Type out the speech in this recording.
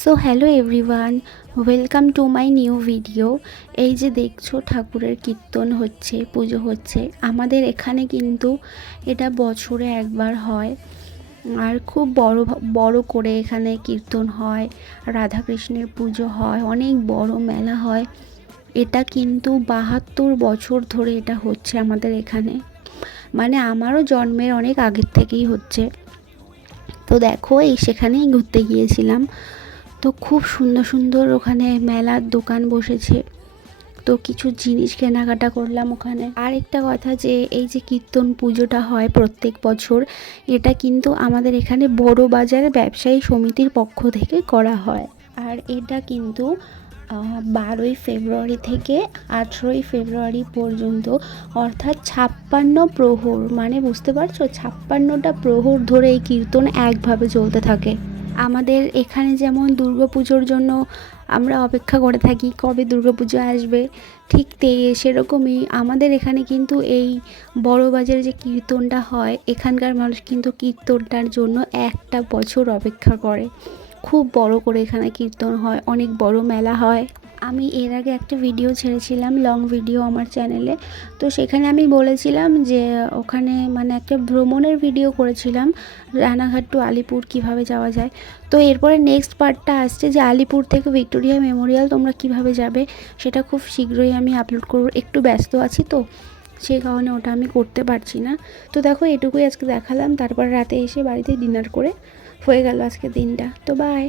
So hello everyone welcome to my new video এই যে দেখছ, ঠাকুরের কীর্তন হচ্ছে, পুজো হচ্ছে। আমাদের এখানে কিন্তু এটা বছরে একবার হয়। আর খুব বড় বড় করে এখানে কীর্তন হয়, রাধাকৃষ্ণের পুজো হয়, অনেক বড় মেলা হয়। এটা কিন্তু বাহাত্তর বছর ধরে এটা হচ্ছে আমাদের এখানে। মানে আমারও জন্মের অনেক আগের থেকেই হচ্ছে। তো দেখো, এই সেখানেই ঘুরতে গিয়েছিলাম। তো খুব সুন্দর সুন্দর ওখানে মেলার দোকান বসেছে। তো কিছু জিনিস কেনাকাটা করলাম ওখানে। আর একটা কথা যে, এই যে কীর্তন পুজোটা হয় প্রত্যেক বছর, এটা কিন্তু আমাদের এখানে বড় বাজারে ব্যবসায়ী সমিতির পক্ষ থেকে করা হয়। আর এটা কিন্তু বারোই ফেব্রুয়ারি থেকে আঠেরোই ফেব্রুয়ারি পর্যন্ত, অর্থাৎ ছাপ্পান্ন প্রহর মানে বুঝতে পারছ? ছাপ্পান্নটা প্রহর ধরে এই কীর্তন একভাবে চলতে থাকে। আমাদের এখানে যেমন পুজোর জন্য আমরা অপেক্ষা করে থাকি, কবে পুজো আসবে, ঠিক তে, সেরকমই আমাদের এখানে কিন্তু এই বড়বাজারে যে কীর্তনটা হয়, এখানকার মানুষ কিন্তু কীর্তনটার জন্য একটা বছর অপেক্ষা করে। খুব বড় করে এখানে কীর্তন হয়, অনেক বড় মেলা হয়। আমি এর আগে একটা ভিডিও ছেড়েছিলাম লং ভিডিও আমার চ্যানেলে তো সেখানে আমি বলেছিলাম যে, ওখানে মানে একটা ভ্রমণের ভিডিও করেছিলাম, রানাঘাট টু আলিপুর কীভাবে যাওয়া যায়। তো এরপরে নেক্সট পার্টটা আসছে যে, আলিপুর থেকে ভিক্টোরিয়া মেমোরিয়াল তোমরা কীভাবে যাবে, সেটা খুব শীঘ্রই আমি আপলোড করব। একটু ব্যস্ত আছি তো সেই কারণে ওটা আমি করতে পারছি না। তো দেখো, এটুকুই আজকে দেখালাম। তারপর রাতে এসে বাড়িতে ডিনার করে হয়ে গেল আজকে দিনটা। তো বাই